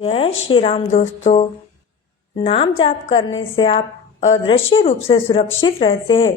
जय श्री राम दोस्तों। नाम जाप करने से आप अदृश्य रूप से सुरक्षित रहते हैं,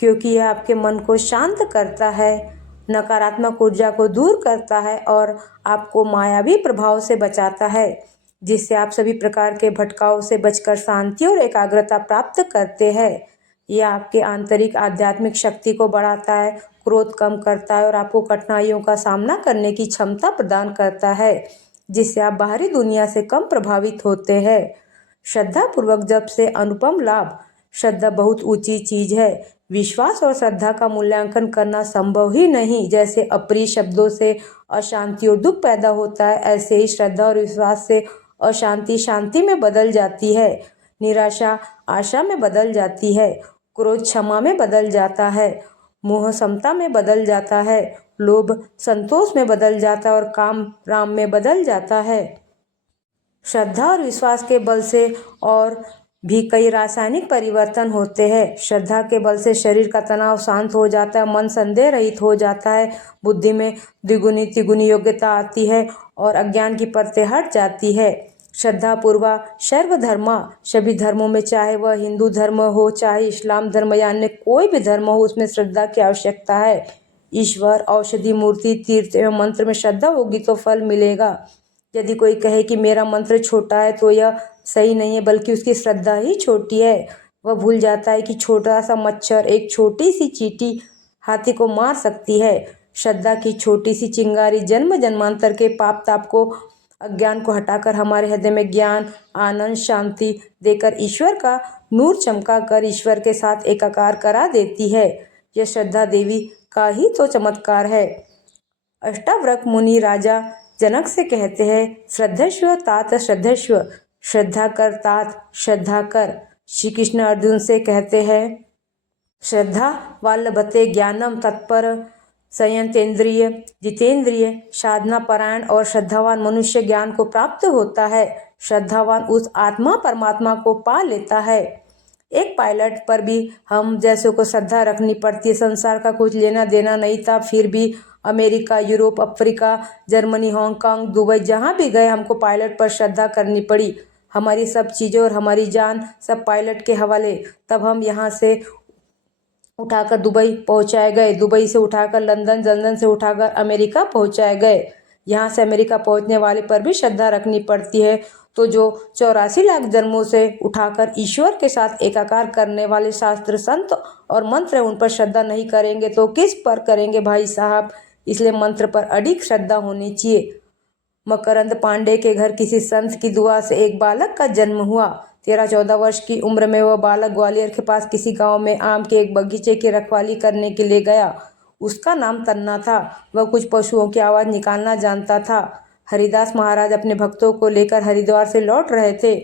क्योंकि यह आपके मन को शांत करता है, नकारात्मक ऊर्जा को दूर करता है और आपको मायावी प्रभाव से बचाता है, जिससे आप सभी प्रकार के भटकाव से बचकर शांति और एकाग्रता प्राप्त करते हैं। यह आपके आंतरिक आध्यात्मिक शक्ति को बढ़ाता है, क्रोध कम करता है और आपको कठिनाइयों का सामना करने की क्षमता प्रदान करता है, जिससे आप बाहरी दुनिया से कम प्रभावित होते हैं। श्रद्धा पूर्वक जप से अनुपम लाभ। श्रद्धा बहुत ऊंची चीज है। विश्वास और श्रद्धा का मूल्यांकन करना संभव ही नहीं। जैसे अप्रिय शब्दों से अशांति और दुख पैदा होता है, ऐसे ही श्रद्धा और विश्वास से अशांति शांति में बदल जाती है, निराशा आशा में बदल जाती है, क्रोध क्षमा में बदल जाता है, मोह समता में बदल जाता है, लोभ संतोष में बदल जाता है और काम राम में बदल जाता है। श्रद्धा और विश्वास के बल से और भी कई रासायनिक परिवर्तन होते हैं। श्रद्धा के बल से शरीर का तनाव शांत हो जाता है, मन संदेह रहित हो जाता है, बुद्धि में द्विगुनी तिगुनी योग्यता आती है और अज्ञान की परतें हट जाती है। श्रद्धा पूर्वा सर्वधर्मा। सभी धर्मों में, चाहे वह हिंदू धर्म हो, चाहे इस्लाम धर्म या अन्य कोई भी धर्म हो, उसमें श्रद्धा की आवश्यकता है। ईश्वर, औषधि, मूर्ति, तीर्थ एवं मंत्र में श्रद्धा होगी तो फल मिलेगा। यदि कोई कहे कि मेरा मंत्र छोटा है तो यह सही नहीं है, बल्कि उसकी श्रद्धा ही छोटी है। वह भूल जाता है कि छोटा सा मच्छर, एक छोटी सी चींटी हाथी को मार सकती है। श्रद्धा की छोटी सी चिंगारी जन्म जन्मांतर के पाप ताप को, अज्ञान को हटाकर हमारे हृदय में ज्ञान, आनंद, शांति देकर ईश्वर का नूर चमका कर ईश्वर के साथ एकाकार करा देती है। यह श्रद्धा देवी का ही तो चमत्कार है। अष्टावक्र मुनि राजा जनक से कहते हैं, श्रद्धस्व तात श्रद्धस्व। श्रद्धा कर तात श्रद्धा कर। श्री कृष्ण अर्जुन से कहते हैं, श्रद्धा वाल्लभते ज्ञानम तत्पर संयतेंद्रिय जितेंद्रिय साधना परायण। और श्रद्धावान मनुष्य ज्ञान को प्राप्त होता है। श्रद्धावान उस आत्मा परमात्मा को पा लेता है। एक पायलट पर भी हम जैसों को श्रद्धा रखनी पड़ती है। संसार का कुछ लेना देना नहीं था, फिर भी America, Europe, Africa, Germany, Hong Kong, Dubai, जहाँ भी गए हमको पायलट पर श्रद्धा करनी पड़ी। हमारी सब चीज़ें और हमारी जान सब पायलट के हवाले। तब हम यहाँ से उठाकर दुबई पहुँचाए गए, दुबई से उठाकर लंदन, लंदन से उठाकर अमेरिका पहुँचाए गए। यहाँ से अमेरिका पहुँचने वाले पर भी श्रद्धा रखनी पड़ती है। तो जो 84 लाख जन्मों से उठाकर ईश्वर के साथ एकाकार करने वाले शास्त्र, संत और मंत्र, उन पर श्रद्धा नहीं करेंगे तो किस पर करेंगे भाई साहब। इसलिए मंत्र पर अडिग श्रद्धा होनी चाहिए। मकरंद पांडे के घर किसी संत की दुआ से एक बालक का जन्म हुआ। 13-14 वर्ष की उम्र में वह बालक ग्वालियर के पास किसी गांव में आम के एक बगीचे की रखवाली करने के लिए गया। उसका नाम तन्ना था। वह कुछ पशुओं की आवाज़ निकालना जानता था। हरिदास महाराज अपने भक्तों को लेकर हरिद्वार से लौट रहे थे।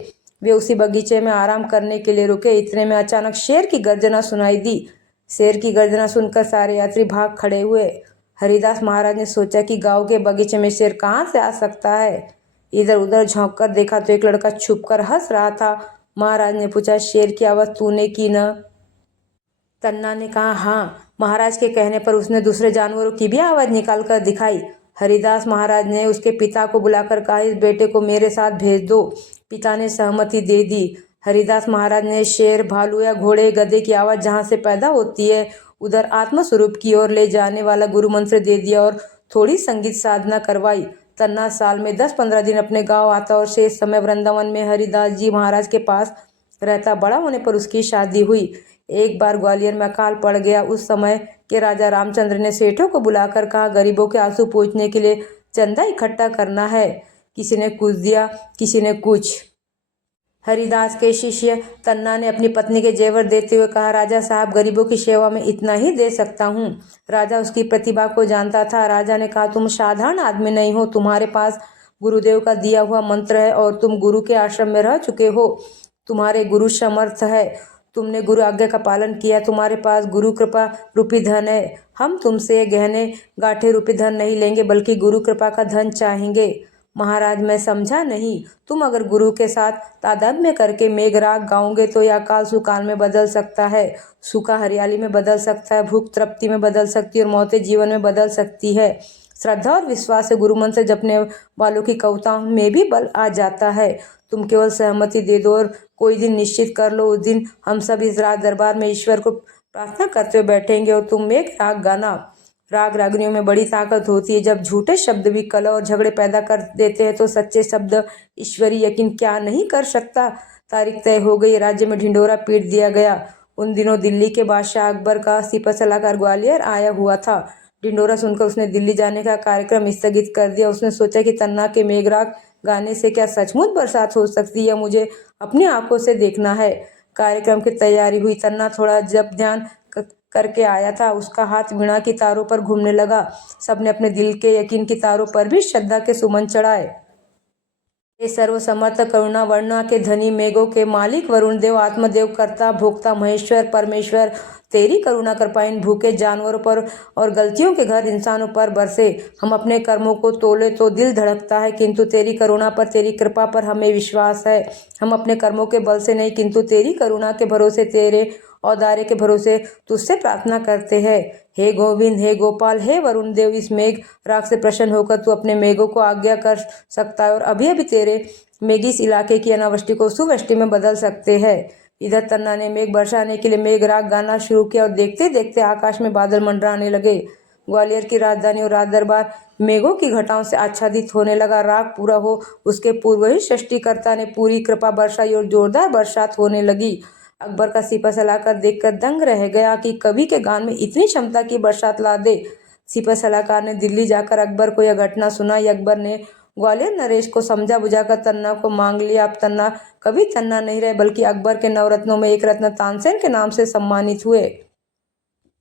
वे उसी बगीचे में आराम करने के लिए रुके। इतने में अचानक शेर की गर्जना सुनाई दी। शेर की गर्जना सुनकर सारे यात्री भाग खड़े हुए। हरिदास महाराज ने सोचा कि गांव के बगीचे में शेर कहाँ से आ सकता है। इधर उधर झोंक कर देखा तो एक लड़का छुपकर हंस रहा था। महाराज ने पूछा, शेर की आवाज़ तूने की न? तन्ना ने कहा, हाँ। महाराज के कहने पर उसने दूसरे जानवरों की भी आवाज़ निकाल कर दिखाई। हरिदास महाराज ने उसके पिता को बुलाकर कहा, इस बेटे को मेरे साथ भेज दो। पिता ने सहमति दे दी। हरिदास महाराज ने शेर, भालू या घोड़े, गधे की आवाज़ जहाँ से पैदा होती है उधर आत्मस्वरूप की ओर ले जाने वाला गुरु मंत्र दे दिया और थोड़ी संगीत साधना करवाई। तन्ना साल में 10-15 दिन अपने गांव आता और शेष समय वृंदावन में हरिदास जी महाराज के पास रहता। बड़ा होने पर उसकी शादी हुई। एक बार ग्वालियर में अकाल पड़ गया। उस समय के राजा रामचंद्र ने सेठों को बुलाकर कहा, गरीबों के आंसू पोंछने के लिए चंदा इकट्ठा करना है। किसी ने कुछ दिया, किसी ने कुछ। हरिदास के शिष्य तन्ना ने अपनी पत्नी के जेवर देते हुए कहा, राजा साहब, गरीबों की सेवा में इतना ही दे सकता हूँ। राजा उसकी प्रतिभा को जानता था। राजा ने कहा, तुम साधारण आदमी नहीं हो, तुम्हारे पास गुरुदेव का दिया हुआ मंत्र है और तुम गुरु के आश्रम में रह चुके हो। तुम्हारे गुरु समर्थ है, तुमने गुरु आज्ञा का पालन किया, तुम्हारे पास गुरु कृपा रूपी धन है। हम तुमसे गहने गांठे रूपी धन नहीं लेंगे, बल्कि गुरु कृपा का धन चाहेंगे। महाराज, मैं समझा नहीं। तुम अगर गुरु के साथ तादात्म्य करके मेघराग गाओगे तो यह काल सुकाल में बदल सकता है, सूखा हरियाली में बदल सकता है, भूख तृप्ति में बदल सकती है और मौतें जीवन में बदल सकती है। श्रद्धा और विश्वास से गुरु मंत्र जपने वालों की कविताओं में भी बल आ जाता है। तुम केवल सहमति दे दो और कोई दिन निश्चित कर लो, उस दिन हम सब इस रात दरबार में ईश्वर को प्रार्थना करते हुए बैठेंगे और तुम एक राग गाना। राग रागनियों में बड़ी ताकत होती है। जब झूठे शब्द भी कलह और झगड़े पैदा कर देते हैं तो सच्चे शब्द ईश्वरीय यकीन क्या नहीं कर सकता। तारीख तय हो गई, राज्य में ढिंडोरा पीट दिया गया। उन दिनों दिल्ली के बादशाह अकबर का सिपह सलाहकार ग्वालियर आया हुआ था। ढिंडोरा सुनकर उसने दिल्ली जाने का कार्यक्रम स्थगित कर दिया। उसने सोचा कि तन्ना के मेघराग गाने से क्या सचमुच बरसात हो सकती है, मुझे अपनी आंखों से देखना है। कार्यक्रम की तैयारी हुई। तन्ना थोड़ा जब ध्यान करके आया था, उसका हाथ वीणा की तारों पर घूमने लगा। सबने अपने दिल के यकीन की तारों पर भी श्रद्धा के सुमन चढ़ाए। हे सर्वसमर्थ करुणा वर्णा के धनी, मेघों के मालिक वरुण देव, आत्मदेव, कर्ता भोक्ता महेश्वर परमेश्वर, तेरी करुणा कृपा इन भूखे जानवरों पर और गलतियों के घर इंसानों पर बरसे। हम अपने कर्मों को तोले तो दिल धड़कता है, किंतु तेरी करुणा पर, तेरी कृपा पर हमें विश्वास है। हम अपने कर्मों के बल से नहीं, किंतु तेरी करुणा के भरोसे, तेरे औदार्य के भरोसे तुझसे प्रार्थना करते हैं। हे गोविंद, हे गोपाल, हे वरुण देव, इस मेघ राग से प्रसन्न होकर तू अपने मेघों को आज्ञा कर सकता है और अभी अभी तेरे मेघ इस इलाके की अनावृष्टि को सुवृष्टि में बदल सकते हैं। इधर तन्ना ने मेघ बरसाने के लिए मेघ राग गाना शुरू किया और देखते देखते आकाश में बादल मंडराने लगे। ग्वालियर की राजधानी और राज दरबार मेघों की घटाओं से आच्छादित होने लगा। राग पूरा हो उसके पूर्व ही सृष्टिकर्ता ने पूरी कृपा बरसाई और जोरदार बरसात होने लगी। अकबर का सिपह सलाहकार देखकर दंग रह गया कि कवि के गान में इतनी क्षमता की बरसात ला दे। सिपह सलाहकार ने दिल्ली जाकर अकबर को यह घटना सुनाई। अकबर ने ग्वालियर नरेश को समझा बुझाकर तन्ना को मांग लिया। अब तन्ना कभी तन्ना नहीं रहे, बल्कि अकबर के नवरत्नों में एक रत्न तानसेन के नाम से सम्मानित हुए।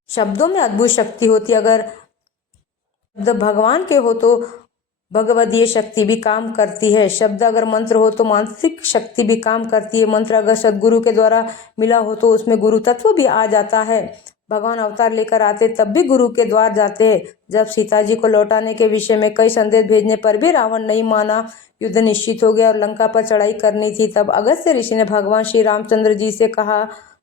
शब्दों में अद्भुत शक्ति होती, अगर शब्द भगवान के हो तो भगवदीय शक्ति भी काम करती है। शब्द अगर मंत्र हो तो मानसिक शक्ति भी काम करती है। मंत्र अगर सदगुरु के द्वारा मिला हो तो उसमें गुरु तत्व भी आ जाता है। भगवान अवतार लेकर आते तब भी गुरु के द्वार जाते हैं। जब सीता जी को लौटाने के विषय में कई संदेश भेजने पर भी रावण नहीं माना, युद्ध निश्चित हो गया और लंका पर चढ़ाई करनी थी, तब अगस्त्य ऋषि ने भगवान श्री रामचंद्र जी से कहा,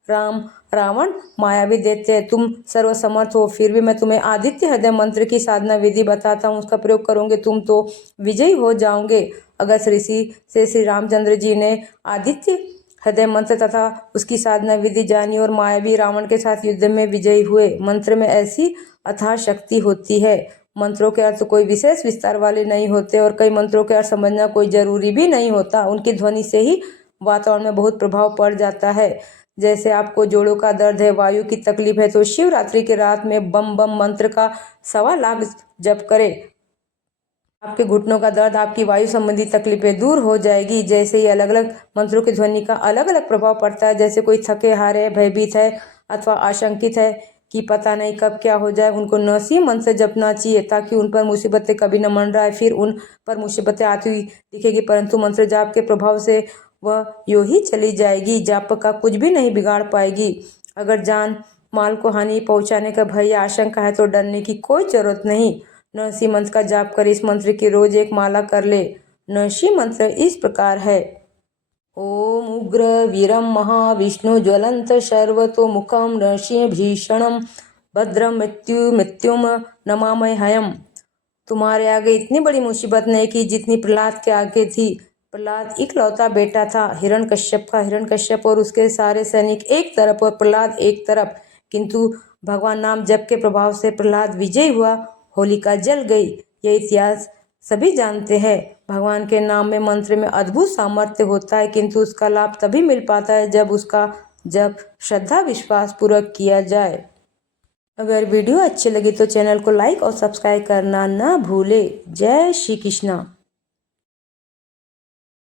राम, रावण मायावी दैत्य है, तुम सर्वसमर्थ हो, फिर भी मैं तुम्हें आदित्य हृदय मंत्र की साधना विधि बताता हूँ, उसका प्रयोग करोगे तुम तो विजयी हो जाओगे। अगस्त्य ऋषि से श्री रामचंद्र जी ने आदित्य हृदय मंत्र तथा उसकी साधना विधि जानी और मायावी रावण के साथ युद्ध में विजयी हुए। मंत्र में ऐसी अथाह शक्ति होती है। मंत्रों के अर्थ कोई विशेष विस्तार वाले नहीं होते और कई मंत्रों के अर्थ समझना कोई जरूरी भी नहीं होता। उनकी ध्वनि से ही वातावरण में बहुत प्रभाव पड़ जाता है। जैसे आपको जोड़ों का दर्द है, वायु की तकलीफ है, तो शिवरात्रि की रात में बम बम मंत्र का 1.25 लाख जप करें। आपके घुटनों का दर्द, आपकी वायु संबंधी तकलीफें दूर हो जाएगी। जैसे ही अलग अलग मंत्रों की ध्वनि का अलग अलग प्रभाव पड़ता है। जैसे कोई थके हारे है, भयभीत है अथवा आशंकित है कि पता नहीं कब क्या हो जाए, उनको नरसिंह मंत्र से जपना चाहिए ताकि उन पर मुसीबतें कभी न मंडराए। फिर उन पर मुसीबतें आती हुई दिखेगी, परंतु मंत्र जाप के प्रभाव से वह यूं ही चली जाएगी। जाप का कुछ भी नहीं बिगाड़ पाएगी। अगर जान माल को हानि पहुंचाने का भय या आशंका है तो डरने की कोई जरूरत नहीं। नरसिंह मंत्र का जाप कर इस मंत्र की रोज एक माला कर ले। नरसिंह मंत्र इस प्रकार है, ओम उग्र वीरम महाविष्णु ज्वलंत सर्वतोमुखम नरसिंह भीषणम भद्रम मृत्युम नमामि हयम। तुम्हारे आगे इतनी बड़ी मुसीबत नहीं की जितनी प्रहलाद के आगे थी। प्रहलाद इकलौता बेटा था हिरण्यकश्यप का। हिरण्यकश्यप और उसके सारे सैनिक एक तरफ और प्रहलाद एक तरफ, किंतु भगवान नाम जप के प्रभाव से प्रहलाद विजयी हुआ, होलिका जल गई। यह इतिहास सभी जानते हैं। भगवान के नाम में, मंत्र में अद्भुत सामर्थ्य होता है, किंतु उसका लाभ तभी मिल पाता है जब उसका जप श्रद्धा विश्वास पूर्वक किया जाए। अगर वीडियो अच्छी लगी तो चैनल को लाइक और सब्सक्राइब करना ना भूले। जय श्री कृष्णा।